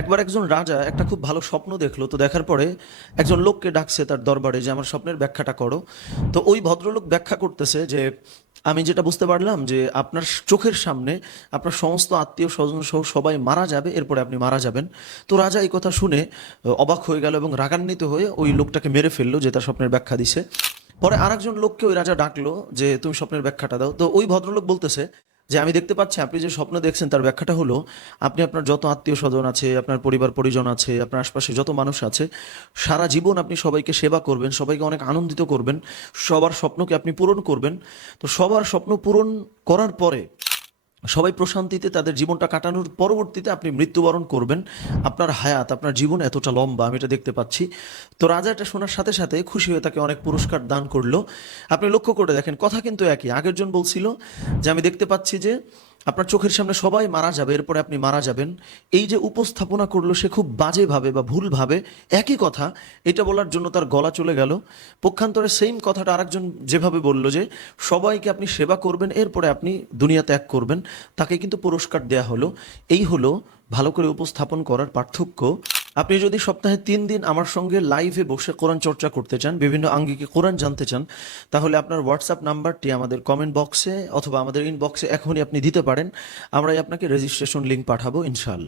একবার একজন রাজা একটা খুব ভালো স্বপ্ন দেখলো। তো দেখার পরে একজন লোককে ডাকছে তার দরবারে যে আমার স্বপ্নের ব্যাখ্যাটা করো। তো ওই ভদ্রলোক ব্যাখ্যা করতেছে যে আমি যেটা বুঝতে পারলাম যে আপনার চোখের সামনে আপনার সমস্ত আত্মীয় স্বজন সহ সবাই মারা যাবে, এরপরে আপনি মারা যাবেন। তো রাজা এই কথা শুনে অবাক হয়ে গেল এবং রাগান্বিত হয়ে ওই লোকটাকে মেরে ফেললো যে তার স্বপ্নের ব্যাখ্যা দিছে। পরে আরেকজন লোককে ওই রাজা ডাকলো যে তুমি স্বপ্নের ব্যাখ্যাটা দাও। তো ওই ভদ্রলোক বলতেছে যে আমি দেখতে পাচ্ছি আপনি যে স্বপ্ন দেখছেন তার ব্যাখ্যাটা হলো আপনি আপনার যত আত্মীয় স্বজন আছে, আপনার পরিবার পরিজন আছে, আপনার আশপাশে যত মানুষ আছে, সারা জীবন আপনি সবাইকে সেবা করবেন, সবাইকে অনেক আনন্দিত করবেন, সবার স্বপ্নকে আপনি পূরণ করবেন। তো সবার স্বপ্ন পূরণ করার পরে সবাই প্রশান্তিতে তাদের জীবনটা কাটানোর পরবর্তীতে আপনি মৃত্যুবরণ করবেন। আপনার হায়াত, আপনার জীবন এতটা লম্বা আমি এটা দেখতে পাচ্ছি। তো রাজা এটা শোনার সাথে সাথে খুশি হয়ে তাকে অনেক পুরস্কার দান করলো। আপনি লক্ষ্য করে দেখেন কথা কিন্তু একই। আগের জন বলছিল যে আমি দেখতে পাচ্ছি যে আপনার চোখের সামনে সবাই মারা যাবে, এরপরে আপনি মারা যাবেন। এই যে উপস্থাপনা করলো সে খুব বাজেভাবে বা ভুলভাবে একই কথা, এটা বলার জন্য তার গলা চলে গেল। পক্ষান্তরে সেম কথাটা আরেকজন যেভাবে বলল যে সবাইকে আপনি সেবা করবেন, এরপরে আপনি দুনিয়া ত্যাগ করবেন, তাকে কিন্তু পুরস্কার দেয়া হলো। এই হলো ভালো করে উপস্থাপন করার পার্থক্য। আপনি যদি সপ্তাহে 3 দিন আমার সঙ্গে লাইভে বসে কোরআন চর্চা করতে চান, বিভিন্ন আঙ্গিকে কোরআন জানতে চান, তাহলে আপনার হোয়াটসঅ্যাপ নাম্বারটি আমাদের কমেন্ট বক্সে অথবা আমাদের ইনবক্সে এখনই আপনি দিতে পারেন। আমরাই আপনাকে রেজিস্ট্রেশন লিঙ্ক পাঠাবো ইনশাআল্লাহ।